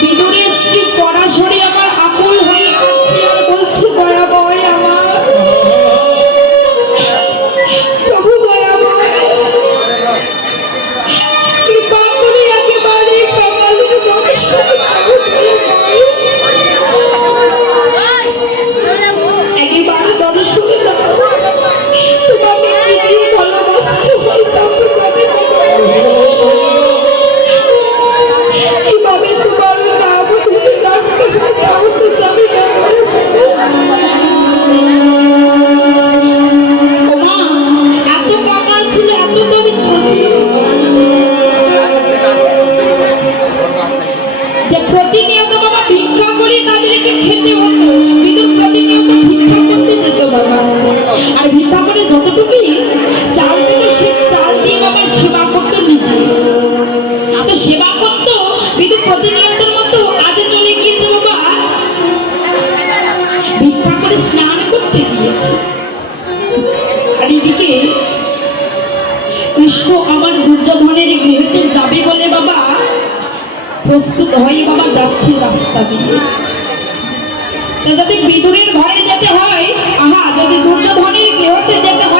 বিদুরের স্ত্রী পড়াশরী আমার সেক্ষেত্রে কিন্তু প্রতিনিয়ত ভিক্ষা করতে যেত বাবা আর ভিক্ষা করে যতটুকুই, চাল থেকে সে চাল দিয়ে বাবার সেবা করতো নিজে। এত সেবা করতো কিন্তু প্রতিনিয়তর মতো কাজে চলে গিয়েছে বাবা। ভিক্ষা করে স্নান করতে গিয়েছে। আর এদিকে কৃষ্ণ আবার দুর্যোধনের গৃহেতে যাবে বলে বাবা প্রস্তুত হয় বাবা যাচ্ছে রাস্তা দিয়ে। তো যদি বিদুরের ঘরে যেতে হয় আহা যদি দুর্যোধনের গৃহতে যেতে হয়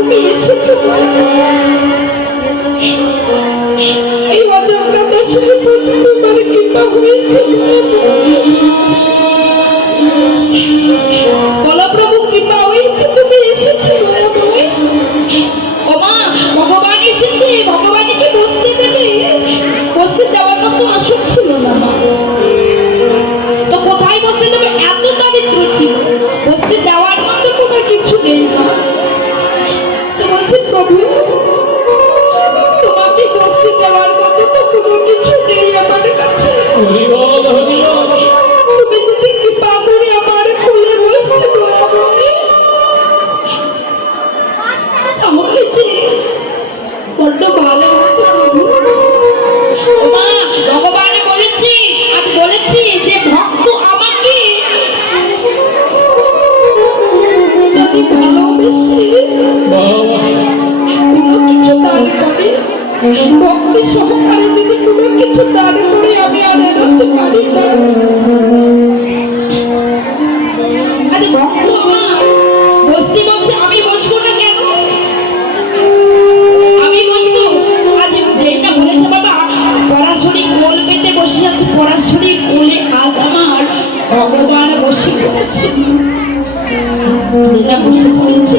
ফিরে এসেছে এই অজাগ্রতার সঙ্গে প্রতিটি করে কৃপা হয়েছে। আমাকে যে বড্ড ভালো। ভগবান বসে পড়েছে দুর্গা বসে পড়েছে